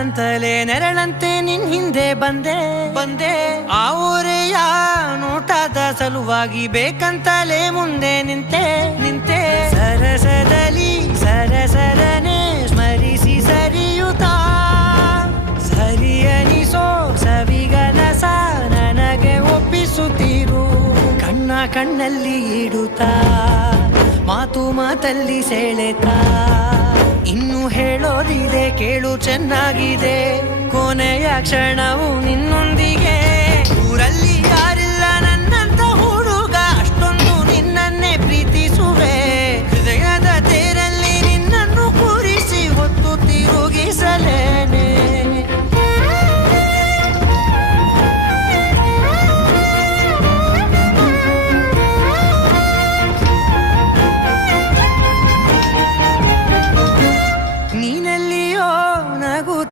ಅಂತಲೇ ನೆರಳಂತೆ ನಿನ್ ಹಿಂದೆ ಬಂದೆ ಆ ಊರೆಯ ನೋಟದ ಸಲುವಾಗಿ ಬೇಕಂತಲೇ ಮುಂದೆ ನಿಂತೆ ಸರಸದಲ್ಲಿ ಸರಸರನೆ ಸ್ಮರಿಸಿ ಸರಿಯುತ್ತಾ ಸರಿಯನಿಸೋ ಸವಿಗನಸ ನನಗೆ ಒಪ್ಪಿಸುತ್ತೀರು ಕಣ್ಣಲ್ಲಿ ಇಡುತ್ತಾ ಮಾತಲ್ಲಿ ಸೆಳೆತಾ ಇನ್ನು ಹೇಳೋದಿದೆ ಕೇಳು ಚೆನ್ನಾಗಿದೆ ಕೊನೆಯ ಕ್ಷಣವು ನಿನ್ನೊಂದಿಗೆ